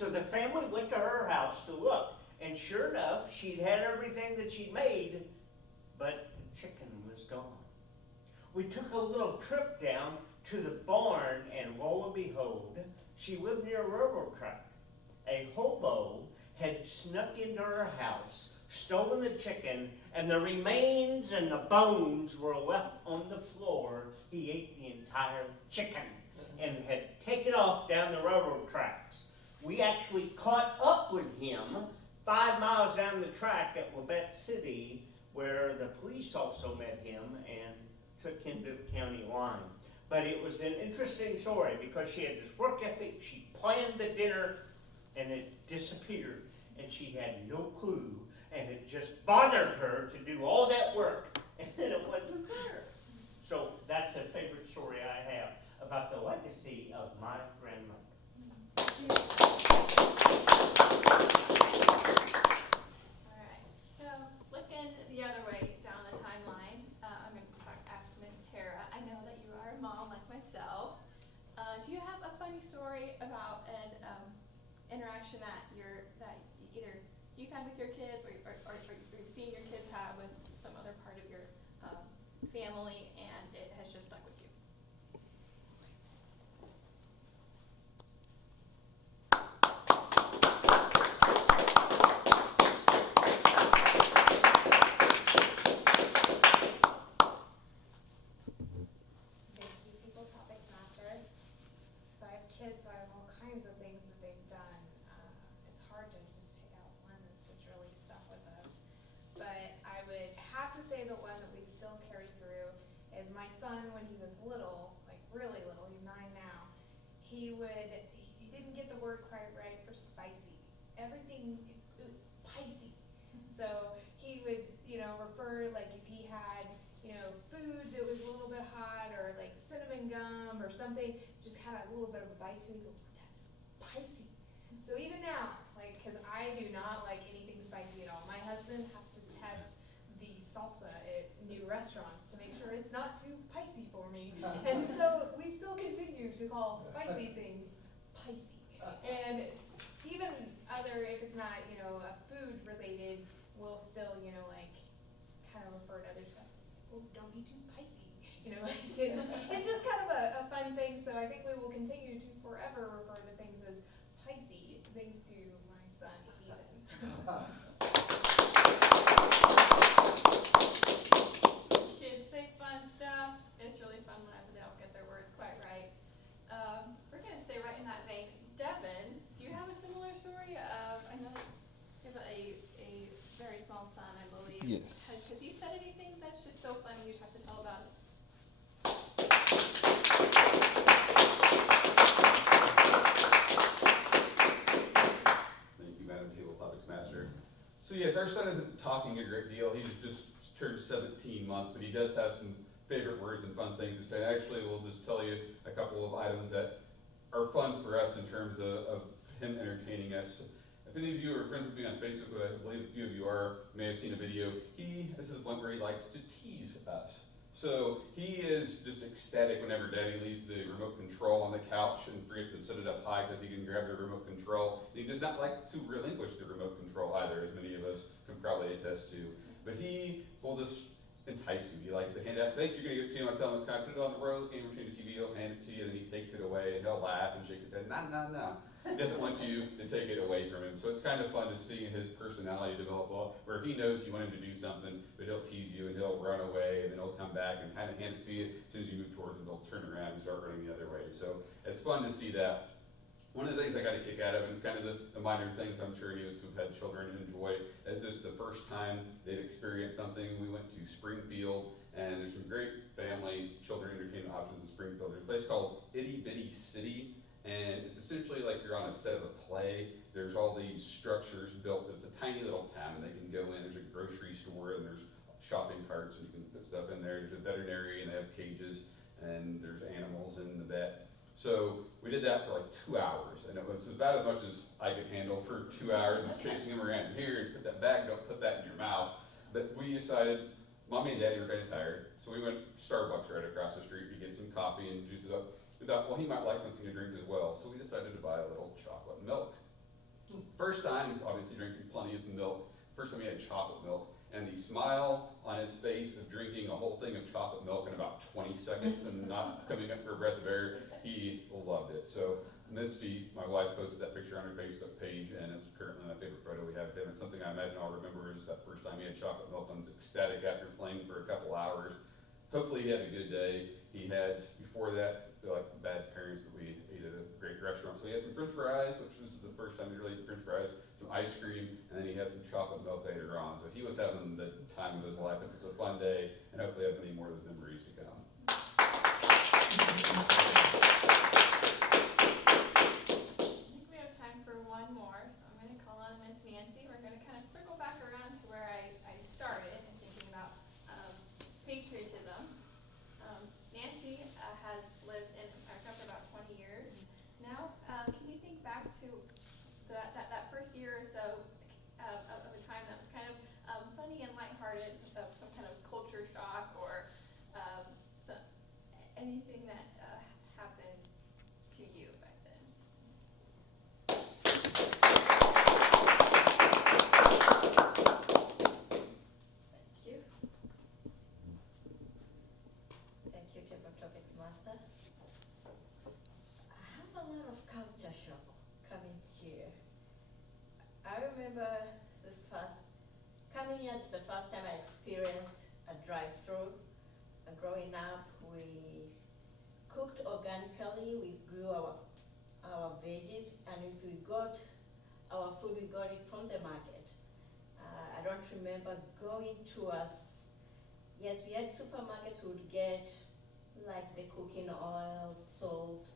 So the family went to her house to look, and sure enough, she'd had everything that she'd made, but the chicken was gone. We took a little trip down to the barn, and lo and behold, she lived near a railroad track. A hobo had snuck into her house, stolen the chicken, and the remains and the bones were left on the floor. He ate the entire chicken and had taken off down the railroad tracks. We actually caught up with him 5 miles down the track at Labette City, where the police also met him and took him to the county line. But it was an interesting story because she had this work ethic. She planned the dinner and it disappeared, and she had no clue, and it just bothered her to do all that work, and then it wasn't there. So that's a favorite story I have about the legacy of my grandmother. All right, so looking the other way down the timeline, I'm going to ask Miss Tara. I know that you are a mom like myself. Do you have a funny story about an interaction that either you've had with your kids or you've seen your kids have with some other part of your family, and it has just stuck with you? Thank you, people Toastmasters. So I have kids, so I have all kinds of things that they've done. It's hard to just pick out one that's just really stuck with us. But I would have to say the one that we still carry through is my son when he was little, like really little, he's 9 now. He didn't get the word quite right for spicy. Everything, it was spicy. So he would, refer, like if he had, food that was a little bit hot or like cinnamon gum or something, just had a little bit of a bite to it, he'd go, that's spicy. So even now, because I do not like anything spicy at all. My husband has to test the salsa at new restaurants to make sure it's not too spicy for me. And so we still continue to call spicy things spicy. And even if it's not, a food related, we'll still, kind of refer to other stuff. Oh, don't be too spicy. It's just kind of a fun thing. So I think we will continue to forever refer to things as spicy, thanks to my son, Ethan. Kids say fun stuff. It's really fun when they don't get their words quite right. We're going to stay right in that vein. Devin, do you have a similar story of, I know you have a very small son, I believe. Yes. Has he said anything that's just so funny you'd have to tell about it? Thank you, Madam Table Topics Master. So yes, our son isn't talking a great deal. He just turned 17 months, but he does have some favorite words and fun things to say. Actually, we'll just tell you a couple of items that are fun for us in terms of him entertaining us. If any of you are friends with me on Facebook, I believe a few of you may have seen a video. This is one where he likes to tease us. So he is just ecstatic whenever Daddy leaves the remote control on the couch and forgets to set it up high because he can grab the remote control. He does not like to relinquish the remote control either, as many of us can probably attest to. But he will just entice you. He likes to hand it out. Think you're going to get to him. I tell him, can I put it on the rose game or between the TV? He'll hand it to you, and he takes it away, and he'll laugh and shake his head. No. He doesn't want you to take it away from him. So it's kind of fun to see his personality develop, where he knows you want him to do something, but he'll tease you, and he'll run away, and then he'll come back and kind of hand it to you. As soon as you move towards him, he'll turn around and start running the other way. So it's fun to see that. One of the things I got a kick out of, and it's kind of the minor things I'm sure you who've had children enjoy, is just the first time they've experienced something. We went to Springfield, and there's some great family children entertainment options in Springfield. There's a place called Itty Bitty City, and it's essentially like you're on a set of a play. There's all these structures built. It's a tiny little town, and they can go in. There's a grocery store, and there's shopping carts, and you can put stuff in there. There's a veterinary, and they have cages, and there's animals in the vet. So we did that for like 2 hours, and it was about as much as I could handle for 2 hours of chasing him around here and put that back, don't put that in your mouth. But we decided, Mommy and Daddy were kind of tired, so we went to Starbucks right across the street to get some coffee and juice it up. We thought, well, he might like something to drink as well, so we decided to buy a little chocolate milk. First time, he's obviously drinking plenty of milk. First time he had chocolate milk, and the smile on his face of drinking a whole thing of chocolate milk in about 20 seconds and not coming up for a breath of air, he loved it. So Misty, my wife, posted that picture on her Facebook page, and it's currently my favorite photo we have of him. It's something I imagine I'll remember is that first time he had chocolate milk and was ecstatic after playing for a couple hours. Hopefully he had a good day. He had, before that, I feel like bad parents, but we ate at a great restaurant. So he had some french fries, which was the first time he really ate french fries, some ice cream, and then he had some chocolate milk later on. So he was having the time of his life. It was a fun day, and hopefully have many more of those memories to come. I think we have time for one more, so I'm going to call on Miss Nancy. We're going to kind of circle back around to where I started in thinking about patriotism. Nancy has lived in America for about 20 years now. Can you think back to that first year or so of a time that was kind of funny and lighthearted, of some kind of culture shock or anything that happened to you back then? Thank you. Thank you, Toastmaster. I have a lot of culture shock coming here. I remember coming here, it's the first time I experienced a drive-through. Growing up, we cooked organically, we grew our veggies, and if we got our food, we got it from the market. I don't remember going to yes, we had supermarkets, we would get like the cooking oil, salt,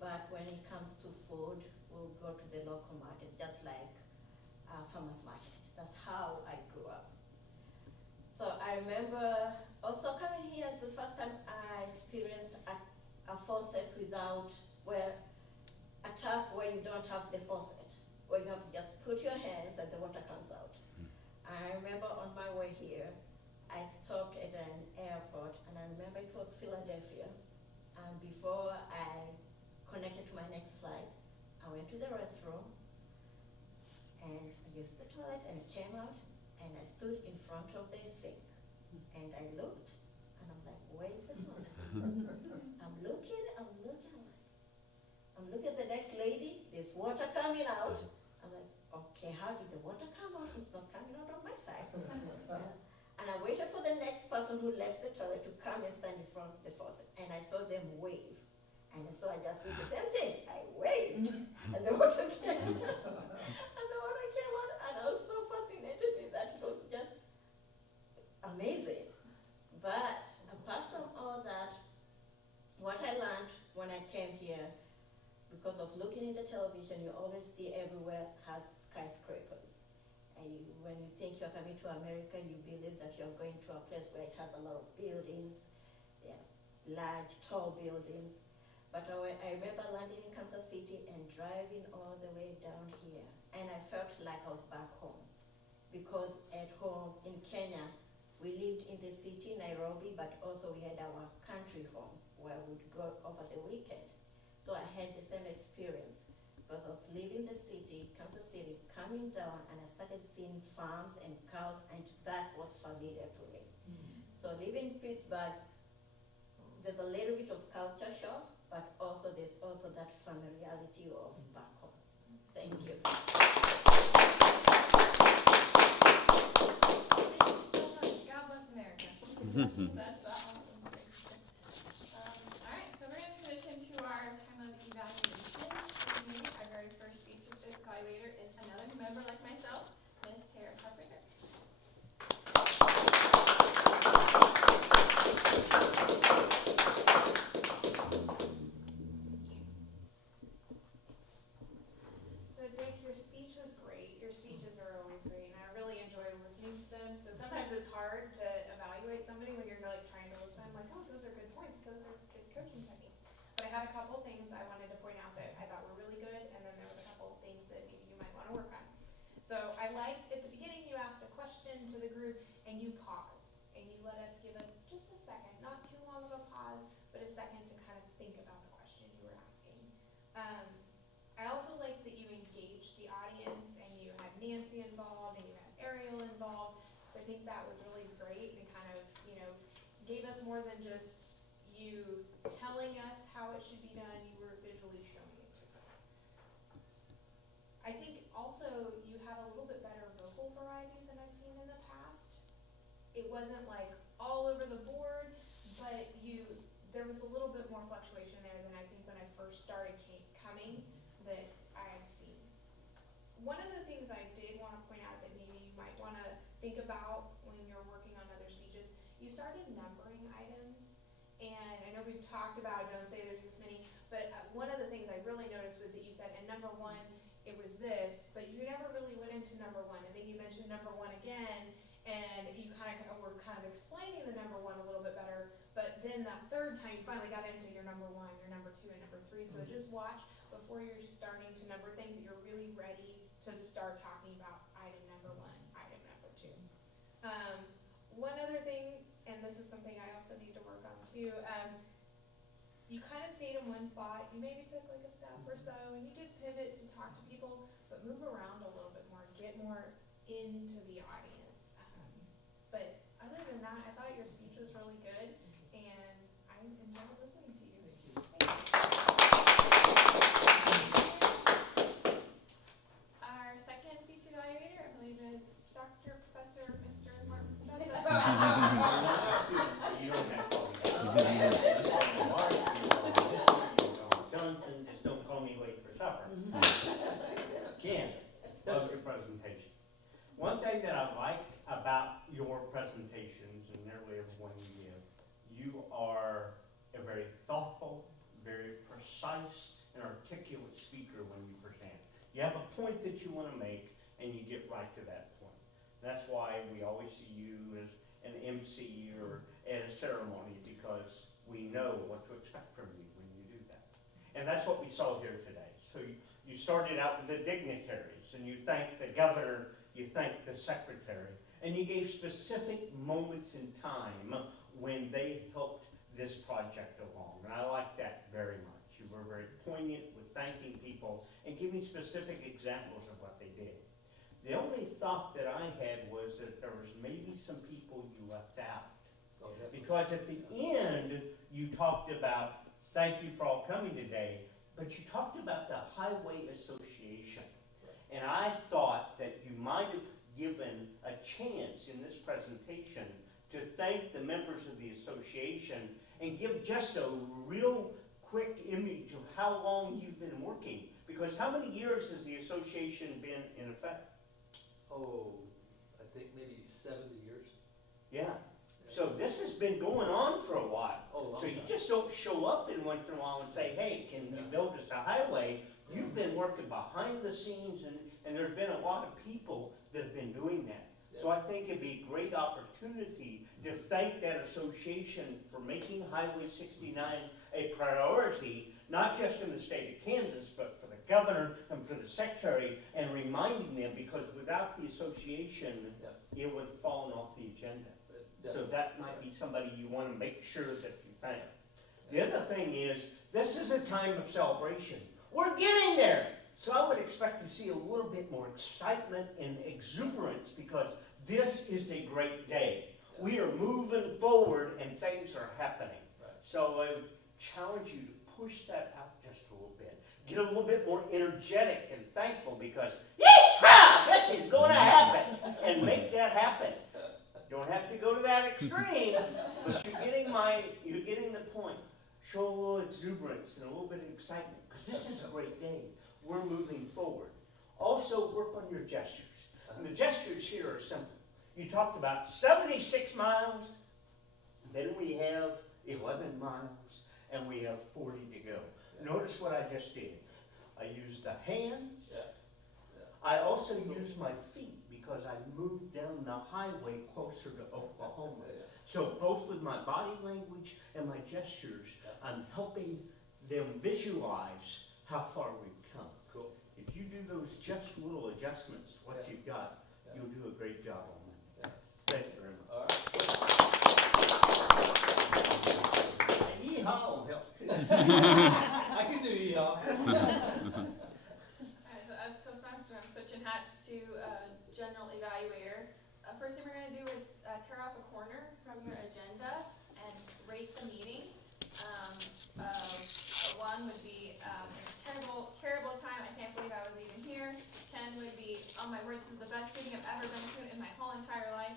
but when it comes to food, we'll go to the local market, just like farmer's market. That's how I grew up. So I remember also coming here, it's the first time I experienced a faucet without, a tap where you don't have the faucet, where you have to just put your hands and the water comes out. I remember on my way here, I stopped at an airport, and I remember it was Philadelphia. And before I connected to my next flight, I went to the restroom, and I used the toilet, and it came out, and I stood in front of the sink, and I looked, and I'm like, where is the faucet? I'm looking at the next lady, there's water coming out. I'm like, okay, how did the water come out? It's not coming out on my side. And I waited for the next person who left the toilet to come and stand in front of the faucet, and I saw them wave. And so I just did the same thing. I waved, and the water came out. And the water came out, and I was so fascinated with that. It was just amazing. But apart from all that, what I learned when I came here, because of looking at the television, you always see everywhere has skyscrapers. And when you think you're coming to America, you believe that you're going to a place where it has a lot of buildings, large, tall buildings. But I remember landing in Kansas City and driving all the way down here, and I felt like I was back home. Because at home in Kenya, we lived in the city, Nairobi, but also we had our country home where we'd go over the weekend. So I had the same experience, because I was leaving the city, Kansas City, coming down, and I started seeing farms and cows, and that was familiar to me. So living in Pittsburgh, there's a little bit of culture shock, but also there's also that familiarity of back home. Thank you. Thank you so much. God bless America. That's awesome. All right, so we're going to transition to our time of evaluation. Our very first speech evaluator is another member like myself, Ms. Tara Carpenter. So Dick, your speech was great. Your speeches are always great, and I really enjoy listening to them. So sometimes it's hard to evaluate somebody when you're like trying to listen. Like, oh, those are good points. Those are good coaching techniques. But I had a couple things I wanted to point out that I thought were really good, and then there was a couple things that maybe you might want to work on. So I liked at the beginning you asked a question to the group, and you paused, and you let us give us just a second, not too long of a pause, but a second to kind of think about the question you were asking. I also like that you engaged the audience I think that was really great and kind of, gave us more than just you telling us how it should be done, you were visually showing it to us. I think also you had a little bit better vocal variety than I've seen in the past. It wasn't like all over the board, but there was a little bit more fluctuation there than I think when I first started coming that I've seen. One of the things I did want to point out that maybe you might want to think about when you're working on other speeches, you started numbering items, and I know we've talked about, don't say there's this many, but one of the things I really noticed was that you said, and number one, it was this, but you never really went into number one, and then you mentioned number one again, and you were kind of explaining the number one a little bit better, but then that third time you finally got into your number one, your number two, and number three, so just watch before you're starting to number things that you're really ready to start talking about item number one, item number two. One other thing, and this is something I also need to work on too, you kind of stayed in one spot, you maybe took like a step or so, and you did pivot to talk to people, but move around a little bit more, get more into the audience. But other than that, I thought your speech was really good, and I enjoyed listening to you. Thank you. Our second speech evaluator, I believe, is Dr. Professor Mr. Martin Johnson. You don't have to call me Johnson, just don't call me late for supper. Ken, that's your presentation. One thing that I like about your presentations and nearly everyone you give, you are a very thoughtful, very precise, and articulate speaker when you present. You have a point that you want to make, and you get right to that point. That's why we always see you as an MC or at a ceremony, because we know what to expect from you when you do that. And that's what we saw here today. So you started out with the dignitaries, and you thanked the governor, you thanked the secretary, and you gave specific moments in time when they helped this project along. And I like that very much. You were very poignant with thanking people and giving specific examples of what they did. The only thought that I had was that there was maybe some people you left out. Because at the end, you talked about, thank you for all coming today, but you talked about the Highway Association. And I thought that you might have given a chance in this presentation to thank the members of the association and give just a real quick image of how long you've been working. Because how many years has the association been in effect? Oh, I think maybe 70 years. Yeah. So this has been going on for a while. Oh, So you just don't show up in once in a while and say, hey, can you build us a highway? You've been working behind the scenes, and there's been a lot of people that have been doing that. So I think it'd be a great opportunity to thank that association for making Highway 69 a priority, not just in the state of Kansas, but for the governor and for the secretary, and reminding them, because without the association, it would have fallen off the agenda. So that might be somebody you want to make sure that you thank. The other thing is, this is a time of celebration. We're getting there. So I would expect to see a little bit more excitement and exuberance, because this is a great day. We are moving forward and things are happening. So I challenge you to push that out just a little bit. Get a little bit more energetic and thankful, because yee-haw, this is going to happen, and make that happen. Don't have to go to that extreme, but you're getting the point. Show a little exuberance and a little bit of excitement, because this is a great day. We're moving forward. Also, work on your gestures. And the gestures here are simple. You talked about 76 miles, then we have 11 miles, and we have 40 to go. Notice what I just did. I used the hands. I also used my feet, because I moved down the highway closer to Oklahoma. So both with my body language and my gestures, I'm helping them visualize how far we've come. Cool. If you do those just little adjustments, what you've got, you'll do a great job on that. Thank you very much. All right. Yeehaw will help too. I can do y'all. So as Toastmaster, I'm switching hats to general evaluator. First thing we're going to do is from your agenda and rate the meeting. One would be, terrible, terrible time, I can't believe I was even here. 10 would be, oh my word, this is the best meeting I've ever been to in my whole entire life.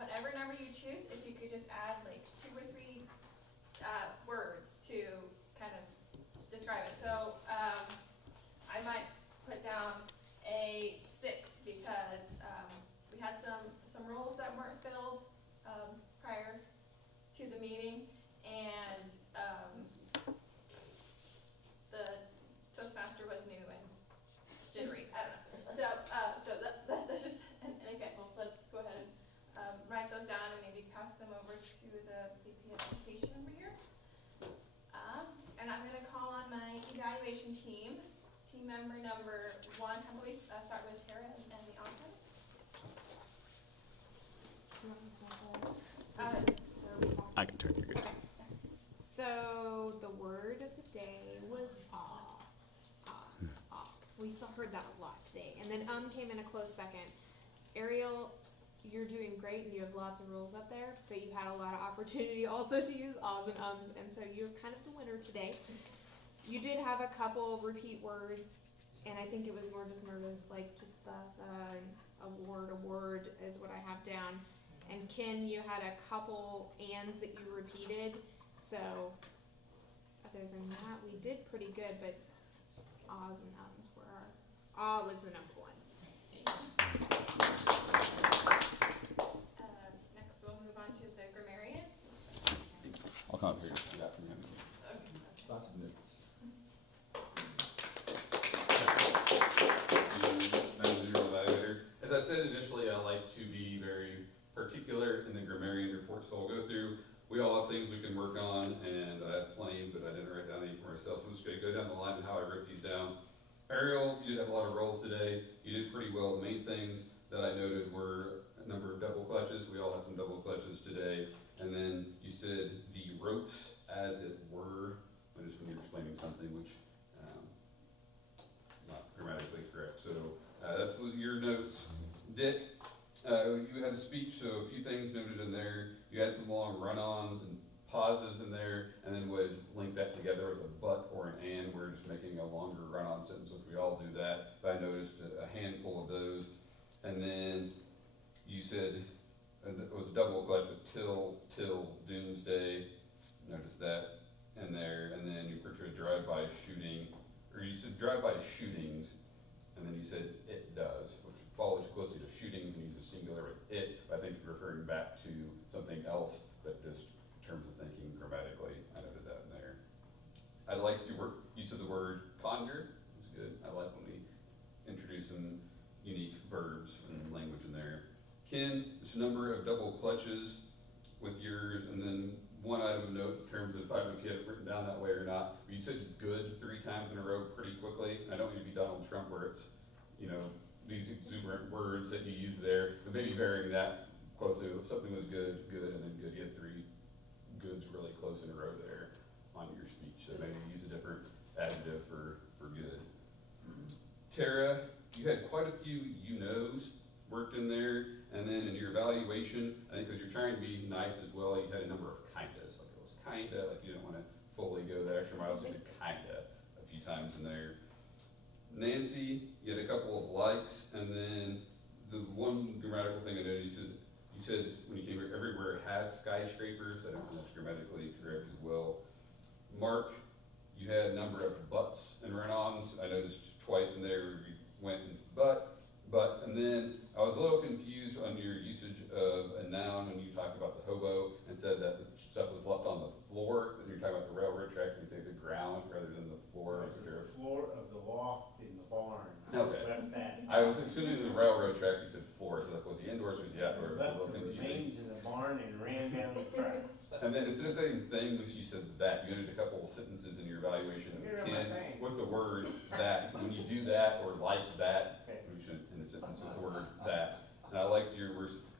Whatever number you choose, if you could just add like 2 or 3 words to kind of describe it. So I might put down a 6 because we had some roles that weren't filled prior to the meeting, and the Toastmaster was new and jittery. I don't know. So that's just an example. So let's go ahead and write those down and maybe pass them over to the VP of Education over here. And I'm going to call on my evaluation team. Team member number 1. How about we start with Tara and the author? I can turn, you're good. Okay. So the word of the day was awe. Awe. We still heard that a lot today. And then came in a close second. Ariel, you're doing great and you have lots of rules up there, but you had a lot of opportunity also to use ahs and ums, and so you're kind of the winner today. You did have a couple repeat words, and I think it was more just nervous, like just a word is what I have down. And Ken, you had a couple ands that you repeated, so other than that, we did pretty good, but ahs and ums were ah was the number 1. Next we'll move on to the grammarian. I'll come up here to that from him. Lots of notes. As I said initially, I like to be very particular in the grammarian report, so I'll go through. We all have things we can work on, and I have plenty, but I didn't write down any for myself, so I'm just going to go down the line and how I wrote these down. Ariel, you did have a lot of roles today. You did pretty well. The main things that I noted were a number of double clutches. We all had some double clutches today. And then you said the ropes, as it were, but just when you're explaining something which not grammatically correct. So that's what your notes. Dick, you had a speech, so a few things noted in there. You had some long run-ons and pauses in there, and then would link that together with a but or an and. We're just making a longer run-on sentence, which we all do that. But I noticed a handful of those. And then you said, and it was a double clutch with till, doomsday. Notice that in there. And then you pictured a drive-by shooting, or you said drive-by shootings, and then you said it does, which follows closely to shootings and uses singular with it. I think you're referring back to something else, but just in terms of thinking grammatically, I noted that in there. I like your word, use of the word conjure. It's good. I like when we introduce some unique verbs and language in there. Ken, this number of double clutches with yours, and then one item of note in terms of, I don't know if you had it written down that way or not, but you said good 3 times in a row pretty quickly. And I don't mean to be Donald Trump where it's, these exuberant words that you use there, but maybe varying that closely. Something was good, and then good. You had 3 goods really close in a row there on your speech. So maybe use a different adjective for good. Tara, you had quite a few you-knows worked in there, and then in your evaluation, I think because you're trying to be nice as well, you had a number of kindas. Like it was kinda, like you didn't want to fully go the extra mile, so you said kinda a few times in there. Nancy, you had a couple of likes, and then the one grammatical thing I noticed is you said when you came here, everywhere has skyscrapers. I don't know if that's grammatically correct as well. Mark, you had a number of buts and run-ons. I noticed twice in there where you went into but, and then I was a little confused on your usage of a noun when you talked about the hobo and said that the stuff was left on the floor, and you're talking about the railroad tracks, and you say the ground rather than the floor. The floor of the loft in the barn. Okay. Left that. I was assuming the railroad track, you said floor, so that was the indoors, was the outdoors, it was a Left little the confusing. remains in the barn and ran down the track. And then instead of saying things, you said that. You ended a couple of sentences in your evaluation of You're Ken my thing. with the word that. So when you do that or like that, Okay. we should in a sentence with the word that. And I liked your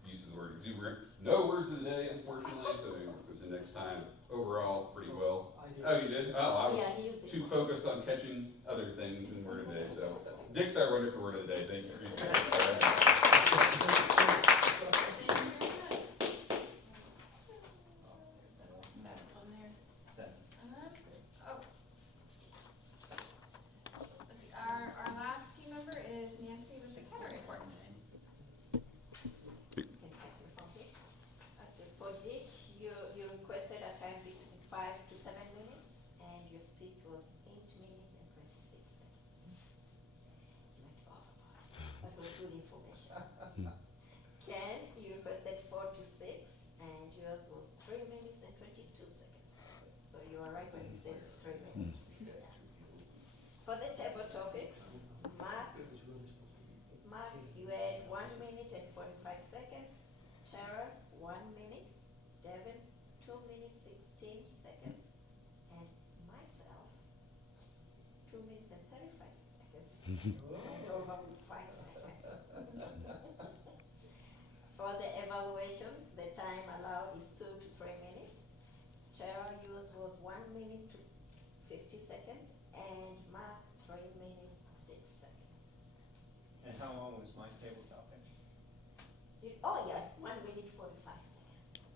use of the word exuberant. No words of the day, unfortunately, so it was the next time. Overall, pretty well. Oh, you did? Oh, I was Yeah, he used it. too focused on catching other things than word of the day. So Dick's our wonderful word of the day. Thank you for using that. Over 5 seconds. For the evaluation, the time allowed is 2 to 3 minutes. Tara use was 1 minute to 50 seconds, and Mark 3 minutes 6 seconds. And how long was my table topic? Oh yeah, 1 minute 45 seconds.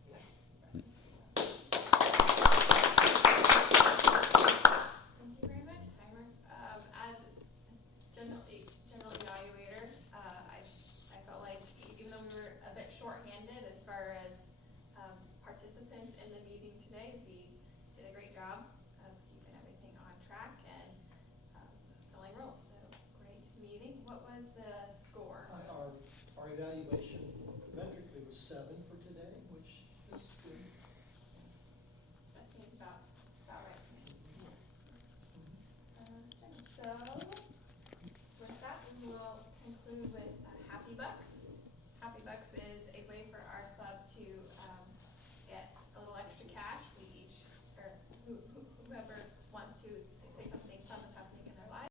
Thank you very much, Timer. As general evaluator, I felt like even though we were a bit shorthanded as far as participants in the meeting today, we did a great job of keeping everything on track and filling roles. So great meeting. What was the score? Our evaluation metrically was 7.